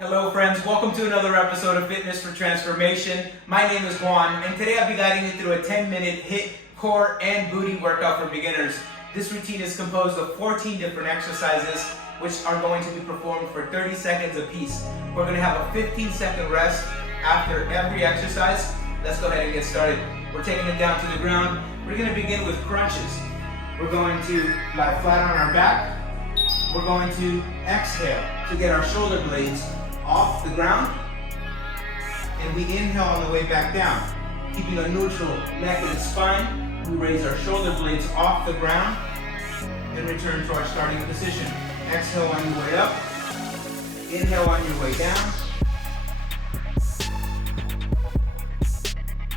Hello friends, welcome to another episode of Fitness for Transformation. My name is Juan, and today I'll be guiding you through a 10-minute HIT, core, and booty workout for beginners. This routine is composed of 14 different exercises, which are going to be performed for 30 seconds apiece. We're going to have a 15-second rest after every exercise. Let's go ahead and get started. We're taking it down to the ground. We're going to begin with crunches. We're going to lie flat on our back. We're going to exhale to get our shoulder blades off the ground, and we inhale on the way back down. Keeping a neutral neck and spine, we raise our shoulder blades off the ground and return to our starting position. Exhale on your way up, inhale on your way down.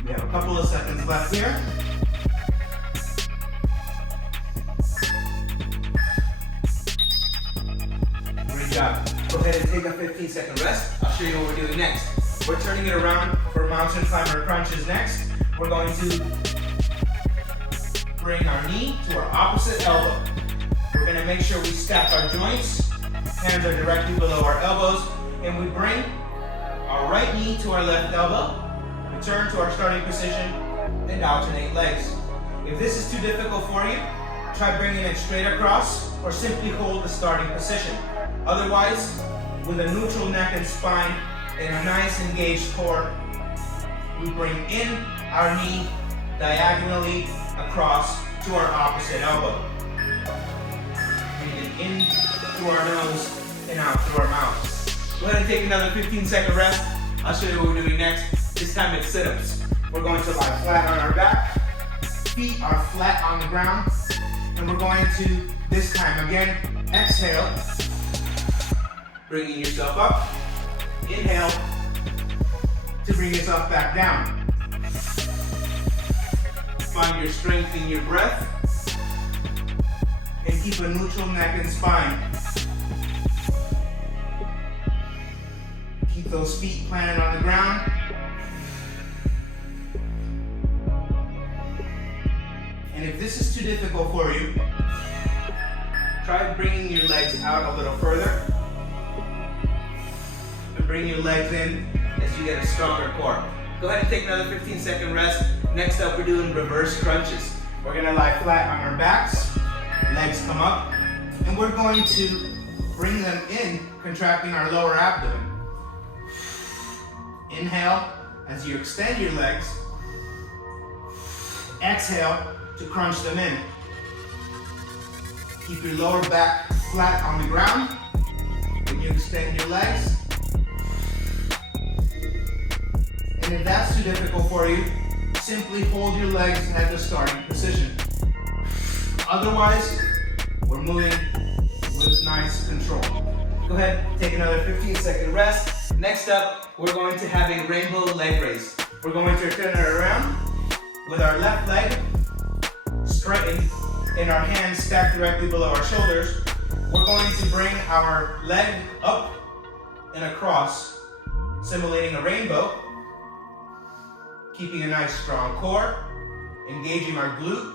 We have a couple of seconds left here. Great job. Go ahead and take a 15-second rest. I'll show you what we're doing next. We're turning it around for mountain climber crunches next. We're going to bring our knee to our opposite elbow. We're going to make sure we stack our joints. Hands are directly below our elbows. And we bring our right knee to our left elbow. Return to our starting position and alternate legs. If this is too difficult for you, try bringing it straight across or simply hold the starting position. Otherwise, with a neutral neck and spine and a nice engaged core, we bring in our knee diagonally across to our opposite elbow. Bring it in through our nose and out through our mouth. Go ahead and take another 15-second rest. I'll show you what we're doing next. This time it's sit-ups. We're going to lie flat on our back. Feet are flat on the ground. And we're going to, this time again, exhale. Bringing yourself up. Inhale to bring yourself back down. Find your strength in your breath. And keep a neutral neck and spine. Keep those feet planted on the ground. And if this is too difficult for you, try bringing your legs out a little further. And bring your legs in as you get a stronger core. Go ahead and take another 15-second rest. Next up, we're doing reverse crunches. We're gonna lie flat on our backs, legs come up, and we're going to bring them in, contracting our lower abdomen. Inhale as you extend your legs. Exhale to crunch them in. Keep your lower back flat on the ground when you extend your legs. And if that's too difficult for you, simply hold your legs at the starting position. Otherwise, we're moving with nice control. Go ahead, take another 15-second rest. Next up, we're going to have a rainbow leg raise. We're going to turn it around with our left leg straightened and our hands stacked directly below our shoulders. We're going to bring our leg up and across, simulating a rainbow, keeping a nice strong core, engaging our glute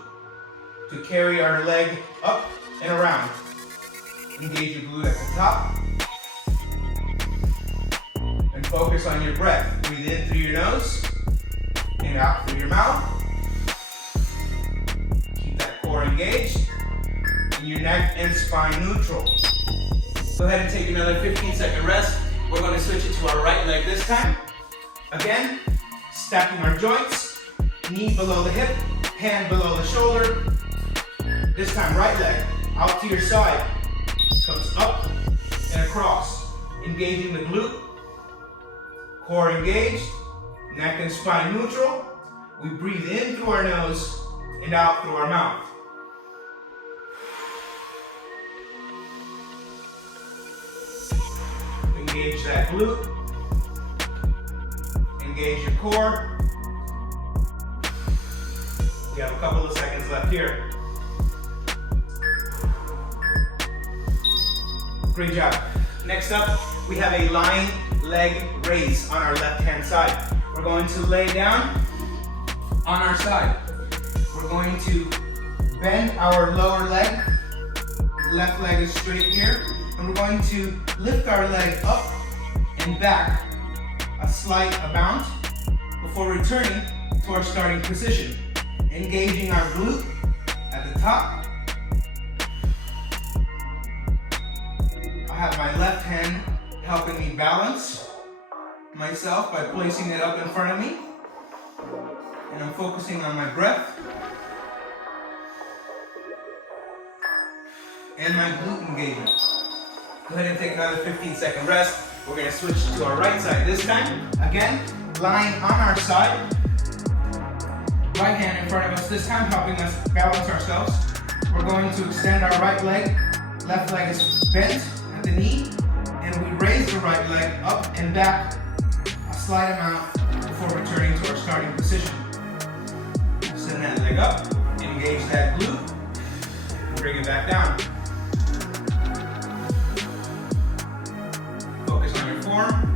to carry our leg up and around. Engage your glute at the top and focus on your breath. Breathe in through your nose and out through your mouth. Core engaged, and your neck and spine neutral. Go ahead and take another 15-second rest. We're going to switch it to our right leg this time. Again, stacking our joints, knee below the hip, hand below the shoulder. This time right leg out to your side, comes up and across, engaging the glute, core engaged, neck and spine neutral. We breathe in through our nose and out through our mouth. Engage that glute. Engage your core. We have a couple of seconds left here. Great job. Next up, we have a lying leg raise on our left-hand side. We're going to lay down on our side. We're going to bend our lower leg. Left leg is straight here. And we're going to lift our leg up and and back, a slight bounce before returning to our starting position. Engaging our glute at the top. I have my left hand helping me balance myself by placing it up in front of me. And I'm focusing on my breath and my glute engagement. Go ahead and take another 15-second rest. We're going to switch to our right side this time. Again, lying on our side. Right hand in front of us this time, helping us balance ourselves. We're going to extend our right leg. Left leg is bent at the knee. And we raise the right leg up and back a slight amount before returning to our starting position. Send that leg up, engage that glute, and bring it back down. Focus on your form.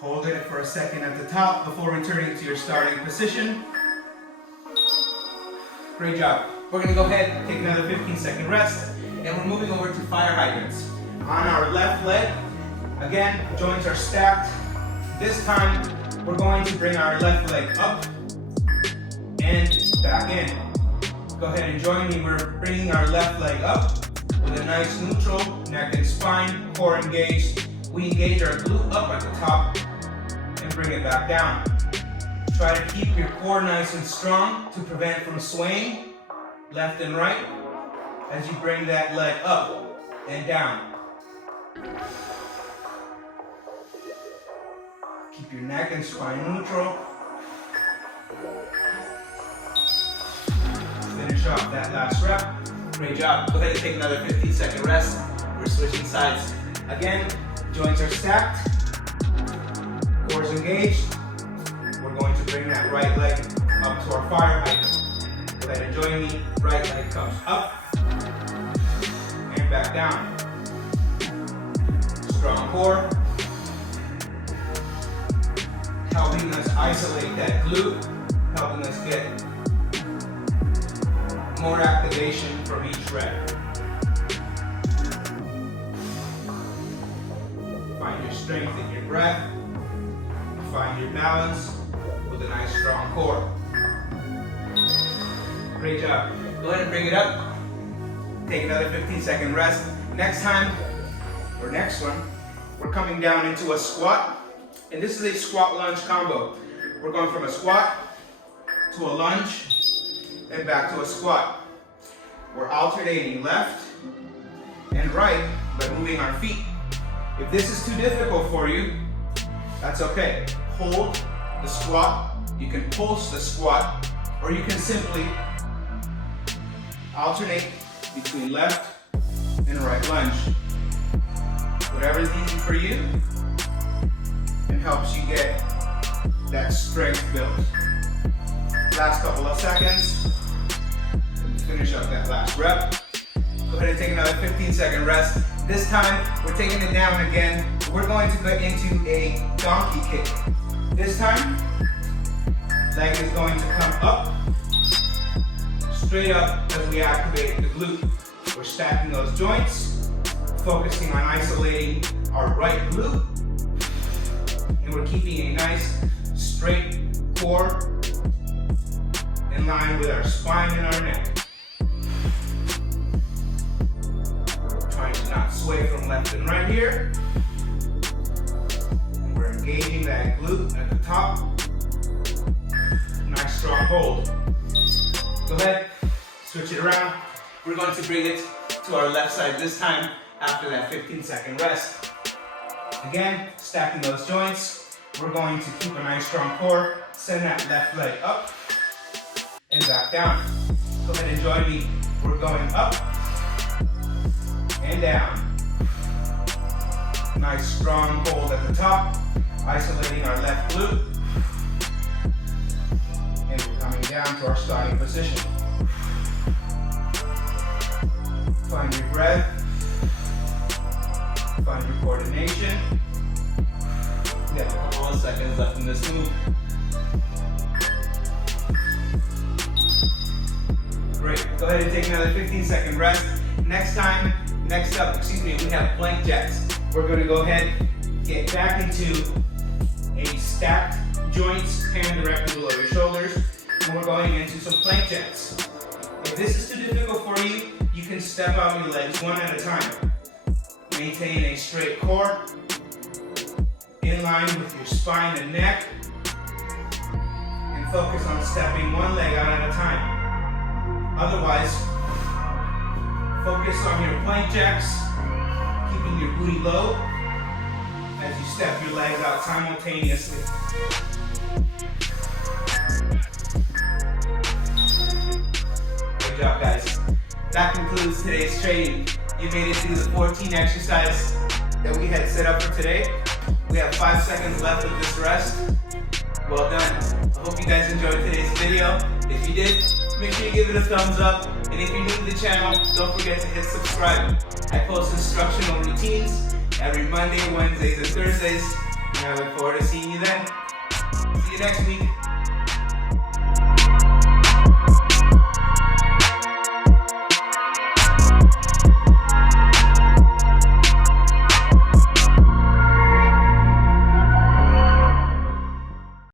Hold it for a second at the top before returning to your starting position. Great job. We're going to go ahead and take another 15-second rest, and we're moving over to fire hydrants. On our left leg, again, joints are stacked. This time, we're going to bring our left leg up and back in. Go ahead and join me. We're bringing our left leg up with a nice neutral, neck and spine, core engaged. We engage our glute up at the top and bring it back down. Try to keep your core nice and strong to prevent from swaying left and right as you bring that leg up and down. Keep your neck and spine neutral. Finish off that last rep. Great job. Go ahead and take another 15-second rest. We're switching sides. Again, joints are stacked. Core is engaged. We're going to bring that right leg up to our fire hydrant. Go ahead and join me. Right leg comes up and back down. Strong core. Helping us isolate that glute. Helping us get more activation from each rep. Find your strength in your breath. Find your balance with a nice strong core. Great job. Go ahead and bring it up. Take another 15-second rest. Next time, or next one, we're coming down into a squat. And this is a squat lunge combo. We're going from a squat to a lunge and back to a squat. We're alternating left and right by moving our feet. If this is too difficult for you, that's okay. Hold the squat. You can pulse the squat, or you can simply alternate between left and right lunge. Whatever is easy for you and helps you get that strength built. Last couple of seconds. Finish up that last rep. Go ahead and take another 15-second rest. This time, we're taking it down again. We're going to get into a donkey kick. This time, leg is going to come up, straight up as we activate the glute. We're stacking those joints, focusing on isolating our right glute, and we're keeping a nice, straight core in line with our spine and our neck. Trying to not sway from left and right here. And we're engaging that glute at the top. Nice strong hold. Go ahead, switch it around. We're going to bring it to our left side this time after that 15-second rest. Again, stacking those joints. We're going to keep a nice strong core. Send that left leg up and back down. Go ahead and join me. We're going up and down. Nice strong hold at the top, isolating our left glute. And we're coming down to our starting position. Find your breath. Find your coordination. We have a couple of seconds left in this move. Great. Go ahead and take another 15-second rest. Next up, we have plank jacks. We're going to go ahead, get back into a stacked joints, hand directly below your shoulders, and we're going into some plank jacks. If this is too difficult for you, you can step out your legs one at a time. Maintain a straight core, in line with your spine and neck, and focus on stepping one leg out at a time. Otherwise, focus on your plank jacks, keeping your booty low as you step your legs out simultaneously. Good job, guys. That concludes today's training. You made it through the 14 exercises that we had set up for today. We have 5 seconds left of this rest. Well done. I hope you guys enjoyed today's video. If you did, make sure you give it a thumbs up. And if you're new to the channel, don't forget to hit subscribe. I post instructional routines every Monday, Wednesdays, and Thursdays. And I look forward to seeing you then. See you next week.